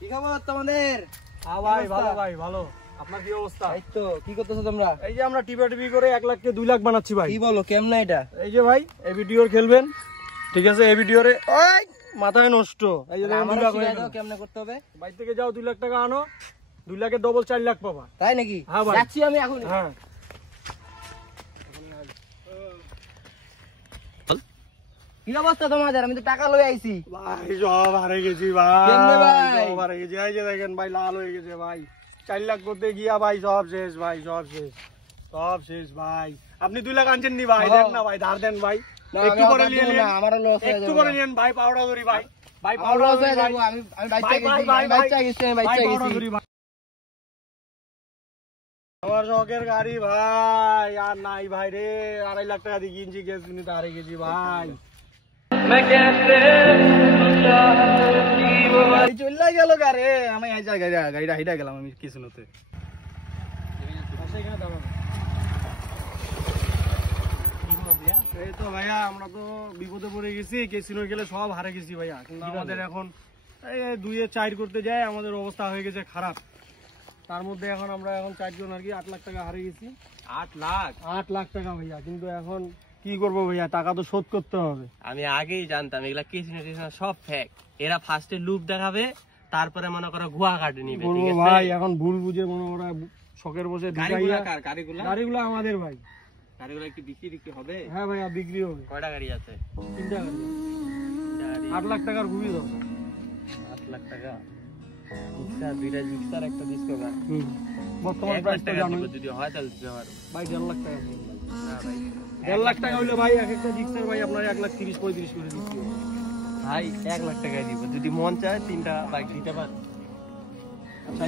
কি খবর তোমাদের? হ্যাঁ ভাই ভালো ভাই ভালো। আপনার কি অবস্থা? এই তো কি করতেছো তোমরা? এই যে আমরা টিপি করে 1 লাখ কে 2 লাখ বানাচ্ছি ভাই। কি বলো কেমনে এটা? এই যে ভাই এই ভিডিওর খেলবেন, ঠিক আছে? এই ভিডিওরে ওই মাথায় নষ্ট। এই যে আমার 2 লাখ শিখাই দাও কেমনে করতে হবে। বাইরে থেকে যাও 2 লাখ টাকা আনো, 2 লাখের ডবল 4 লাখ পাবা। তাই নাকি? হ্যাঁ ভাই যাচ্ছি আমি এখন। হ্যাঁ কি অবস্থা তোমাদের? আমি তো টাকা লই আইছি। ভাই সব হারে গেছি ভাই। কেমনে ভাই? সব হারে গেছি। এই যে দেখেন ভাই লাল হয়ে গেছে ভাই। 4 লাখ করতে গিয়া ভাই সব শেষ ভাই, সব শেষ, সব শেষ ভাই। আপনি 2 লাখ আনছেন নি ভাই? দেন না ভাই, ধার দেন ভাই। একটু করে নিয়ে নেন, আমারও লস হয়ে যাবে। একটু করে নিন ভাই, পাউডার ধরি ভাই। ভাই আমারও পাউডার লস ধরি হয়ে ভাই। যাবে। আমি বাচ্চা গেছি, আমি বাচ্চা গেছি। আমার শখের গাড়ি ভাই আর নাই ভাই রে। 2.5 লাখ টাকা দিয়ে কিনছি, গ্যাস কিনতে হারে গেছি ভাই। চলে গেল গাড়ি, আমি গাড়িটা হিটা গেলাম আমি কিছু নতে। এই তো ভাইয়া আমরা তো বিপদে পড়ে গেছি, কেসিনো গেলে সব হারে গেছি ভাইয়া। কিন্তু আমাদের এখন এই 2-4 করতে যায় আমাদের অবস্থা হয়ে গেছে খারাপ। তার মধ্যে এখন আমরা 4 জন আর কি 8 লাখ টাকা হারিয়ে গেছি। 8 লাখ টাকা ভাইয়া। কিন্তু এখন কি করবো ভাইয়া, টাকা তো শোধ করতে হবে। আমি আগেই জানতাম এগুলা কেসিনো টেসিনো সব ফেক। এরা ফার্স্টে লুপ দেখাবে, তারপরে মনে করো গুয়া কাটে নিবে। ঠিক আছে ভাই এখন ভুল বুঝে মনে করা শখের বসে গাড়িগুলো আমাদের ভাই। গাড়িগুলো কি বিক্রি হবে? হ্যাঁ ভাইয়া বিক্রি হবে। কয়টা গাড়ি আছে? 3টা গাড়ি। 8 লাখ টাকার খুবই দরকার। 8 লাখ টাকা দুইটা জিক্সার একটা ডিস্কো গাড়ি। বর্তমান প্রাইস তো জানো, যদি হয় তাহলে দিতে পারো ভাই 1.5 লাখ টাকা। না ভাই 1.5 লাখ টাকা হইলে ভাই এক একটা জিক্সার ভাই আপনার 1,30,35 করে দিচ্ছি ভাই। 1 লাখ টাকায় দিব যদি মন চায় 3টা বাইক দিতে পারি। আচ্ছা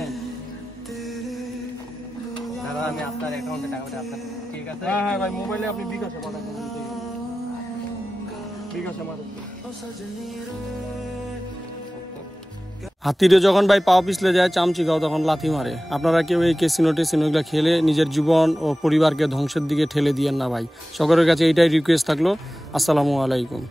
দাদা আমি আপনার অ্যাকাউন্টে টাকা পাঠাই আপনার, ঠিক আছে? হ্যাঁ হ্যাঁ ভাই মোবাইলে আপনি বিকাশে পাঠান, বিকাশে মারেন। হাতিরে যখন ভাই পাও পিছলে যায় চামচিকাও তখন লাথি মারে। আপনারা কেউ এই কেসিনো টেসিনোগুলো খেলে নিজের জীবন ও পরিবারকে ধ্বংসের দিকে ঠেলে দিয়েন না ভাই। সকলের কাছে এইটাই রিকোয়েস্ট থাকলো। আসসালামু আলাইকুম।